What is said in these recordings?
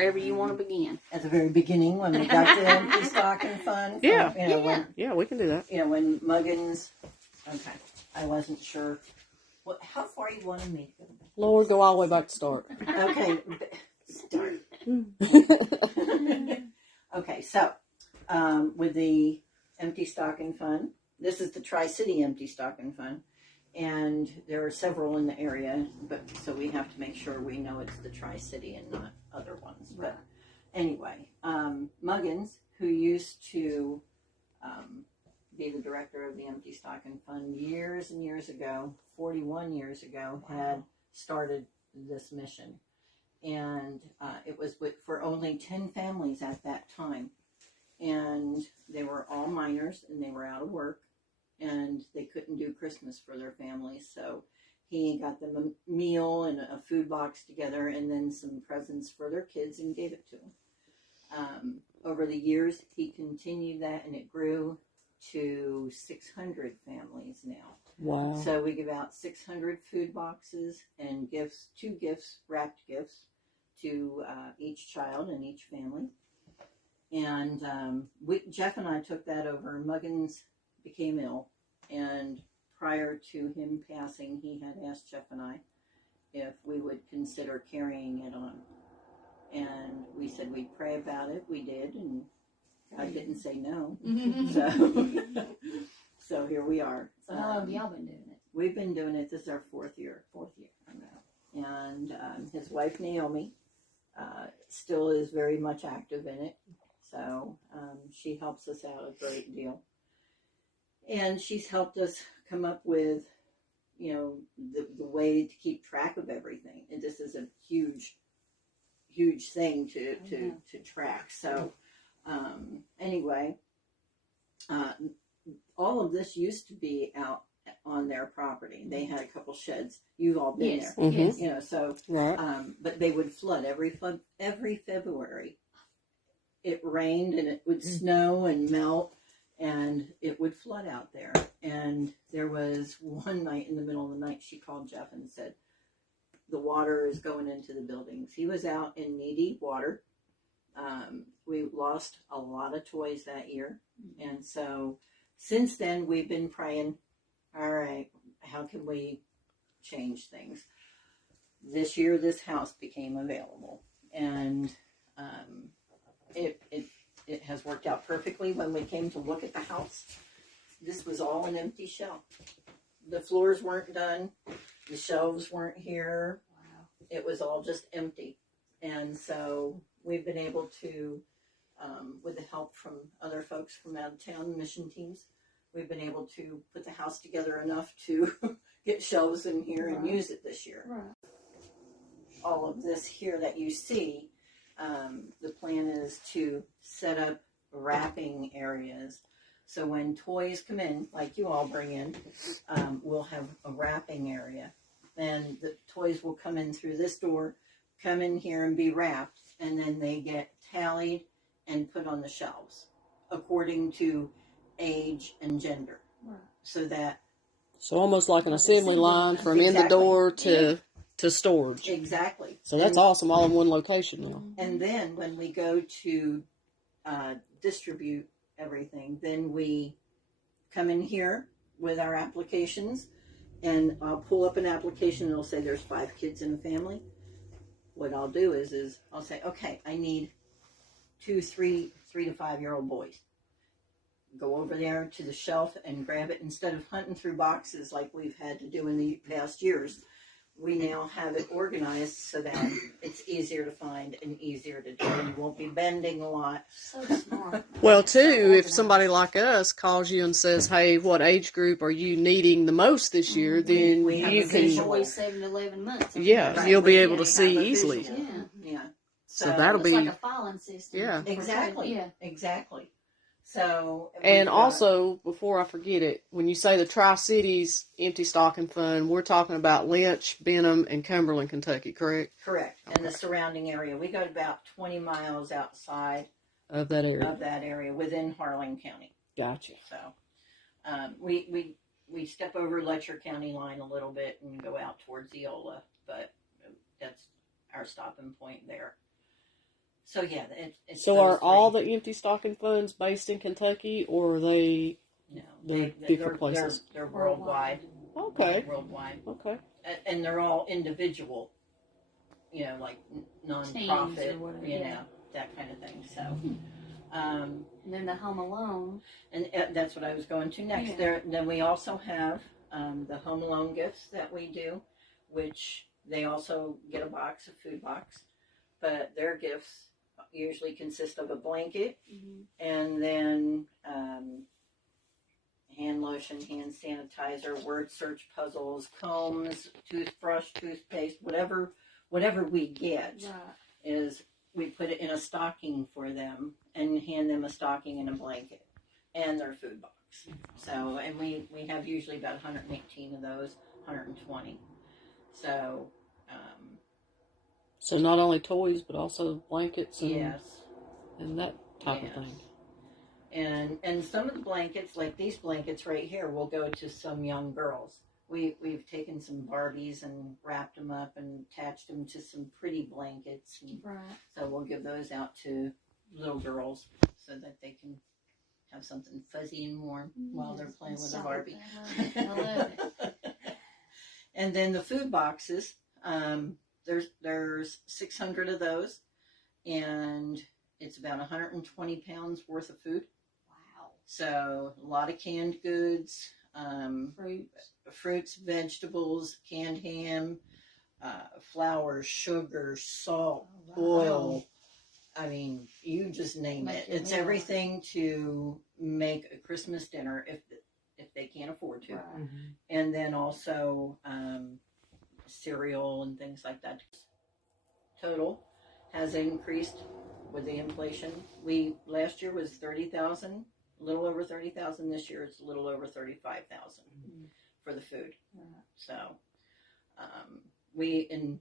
wherever you want to begin. At the very beginning, when we got the empty stocking fund. Yeah. When, we can do that. When Muggins, okay, I wasn't sure. How far you wanted me to go? Lord, go all the way back to start. Okay, start. Okay, so, with the empty stocking fund, this is the Tri-City Empty Stocking Fund, and there are several in the area, but so we have to make sure we know it's the Tri-City and not other ones. But anyway, Muggins, who used to be the director of the Empty Stocking Fund years and years ago, 41 years ago, had started this mission. And it was for only 10 families at that time. And they were all minors, and they were out of work, and they couldn't do Christmas for their families. So he got them a meal and a food box together, and then some presents for their kids, and gave it to them. Over the years, he continued that, and it grew to 600 families now. Wow. So we give out 600 food boxes and gifts, 2 gifts, wrapped gifts, to each child and each family. And Jeff and I took that over. Muggins became ill, and prior to him passing, he had asked Jeff and I if we would consider carrying it on. And we said we'd pray about it. We did, and God didn't say no. So here we are. So how long have y'all been doing it? We've been doing it. This is our 4th year. Okay. And his wife, Naomi, still is very much active in it. So she helps us out a great deal. And she's helped us come up with, the way to keep track of everything. And this is a huge thing to track. So anyway, all of this used to be out on their property. They had a couple sheds. You've all been there. Mm-hmm. So right. But they would flood every February. It rained, and it would snow and melt, and it would flood out there. And there was one night in the middle of the night, she called Jeff and said, the water is going into the buildings. He was out in knee-deep water. We lost a lot of toys that year. And so since then, we've been praying, all right, how can we change things? This year, this house became available. And it has worked out perfectly. When we came to look at the house, this was all an empty shell. The floors weren't done. The shelves weren't here. Wow. It was all just empty. And so we've been able to, with the help from other folks from out of town, mission teams, we've been able to put the house together enough to get shelves in here and use it this year. Right. All of this here that you see, the plan is to set up wrapping areas. So when toys come in, like you all bring in, we'll have a wrapping area. And the toys will come in through this door, come in here and be wrapped, and then they get tallied and put on the shelves according to age and gender. Right. So almost like an assembly line from in the door to storage. Exactly. So that's awesome, all in one location now. And then when we go to distribute everything, then we come in here with our applications, and I'll pull up an application and it'll say there's 5 kids in a family. What I'll do is I'll say, okay, I need 2, 3 to 5-year-old boys. Go over there to the shelf and grab it. Instead of hunting through boxes like we've had to do in the past years, we now have it organized so that it's easier to find and easier to do. And you won't be bending a lot. So smart. Well, too, if somebody like us calls you and says, hey, what age group are you needing the most this year, then we have you can... Always 7 to 11 months. Yeah, right. you'll be able to see easily. Yeah. So that'll it's be... like a filing system. Yeah. Exactly. Yeah. Exactly. So, and also, before I forget it, when you say the Tri-Cities Empty Stocking Fund, we're talking about Lynch, Benham, and Cumberland, Kentucky, correct? Correct. And the surrounding area. We go about 20 miles outside of that area, within Harlan County. Gotcha. So, we step over Letcher County line a little bit and go out towards Eola, but that's our stopping point there. So yeah, it's So those are all three. the empty stocking funds based in Kentucky, or are they No, they're different places? They're worldwide. Okay. Worldwide, Okay. and they're all individual. Like nonprofit, Teams or whatever, yeah. that kind of thing. So, And then the Home Alone. and that's what I was going to next. Yeah. Then we also have the Home Alone gifts that we do, which they also get a box, a food box, but their gifts usually consist of a blanket and then hand lotion, hand sanitizer, word search puzzles, combs, toothbrush, toothpaste, whatever we get is we put it in a stocking for them and hand them a stocking and a blanket and their food box. So, and we have usually about 118 of those, 120. So, so not only toys, but also blankets and, yes. And that type of thing. And some of the blankets, like these blankets right here, will go to some young girls. We've taken some Barbies and wrapped them up and attached them to some pretty blankets. And so we'll give those out to little girls so that they can have something fuzzy and warm while they're playing with a Barbie. I love it. And then the food boxes, there's 600 of those, and it's about 120 pounds worth of food. Wow. So a lot of canned goods, fruits, vegetables, canned ham, flour, sugar, salt, oil. I mean, you just name it. It's everything to make a Christmas dinner if they can't afford to. Right. And then also cereal and things like that. Total has increased with the inflation. Last year was 30,000, a little over 30,000. This year it's a little over 35,000 for the food. So in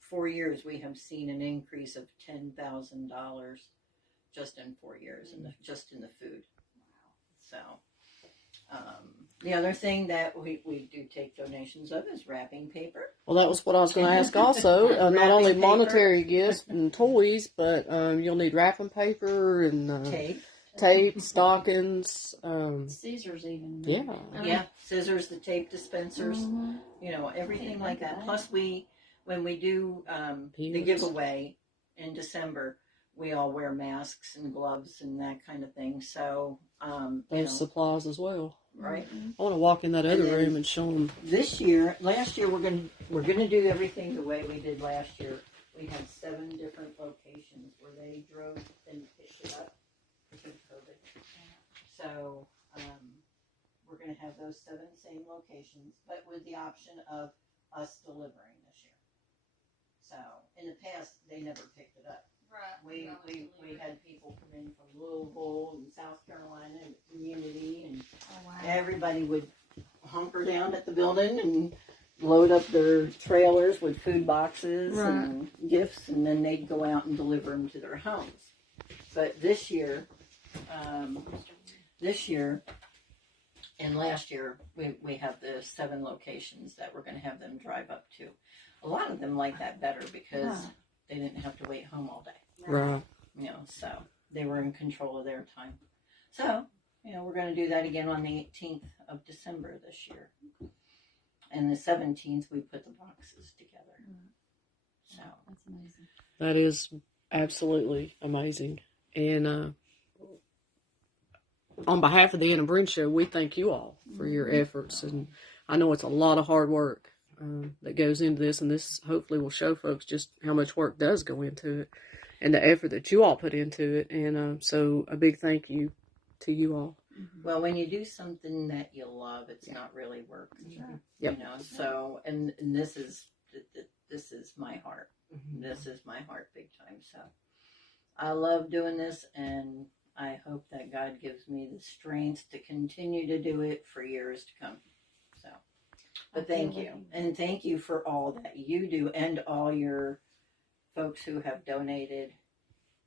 4 years we have seen an increase of $10,000 just in 4 years just in the food. So the other thing that we do take donations of is wrapping paper. Well, that was what I was going to ask also. Not only monetary gifts and toys, but you'll need wrapping paper and tape, stockings. Scissors even. Yeah. Yeah, scissors, the tape dispensers, everything like that. Plus when we do the giveaway in December, we all wear masks and gloves and that kind of thing. So, those supplies as well. Right. I want to walk in that other room and show them. Last year we're gonna do everything the way we did last year. We had 7 different locations where they drove and picked it up to COVID. So we're gonna have those 7 same locations, but with the option of us delivering this year. So in the past they never picked it up. Right. We had people come in from Louisville and South Carolina and community, and everybody would hunker down at the building and load up their trailers with food boxes and gifts, and then they'd go out and deliver them to their homes. But this year and last year, we have the 7 locations that we're going to have them drive up to. A lot of them like that better because they didn't have to wait home all day. Right. So they were in control of their time. So, we're going to do that again on the 18th of December this year. And the 17th, we put the boxes together. So that's amazing. That is absolutely amazing. And on behalf of the Anne N Bren Show, we thank you all for your efforts. And I know it's a lot of hard work that goes into this, and this hopefully will show folks just how much work does go into it and the effort that you all put into it. And so a big thank you to you all. Well, when you do something that you love, it's not really work. Yep. So and this is my heart. This is my heart big time. So I love doing this, and I hope that God gives me the strength to continue to do it for years to come. So, but thank you. And thank you for all that you do and all your folks who have donated,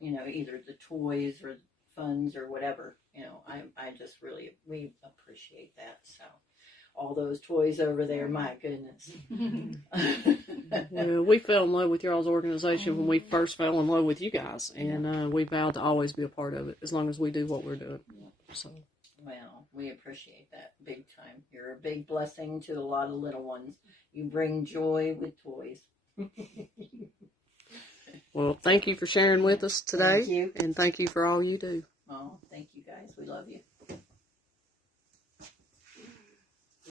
either the toys or funds or whatever. I just really, we appreciate that. So all those toys over there. My goodness. Well, we fell in love with y'all's organization when we first fell in love with you guys, and we vowed to always be a part of it as long as we do what we're doing. So, well, we appreciate that big time. You're a big blessing to a lot of little ones. You bring joy with toys. well, thank you for sharing with us today. Thank you. And thank you for all you do. Oh, thank you guys. We love you.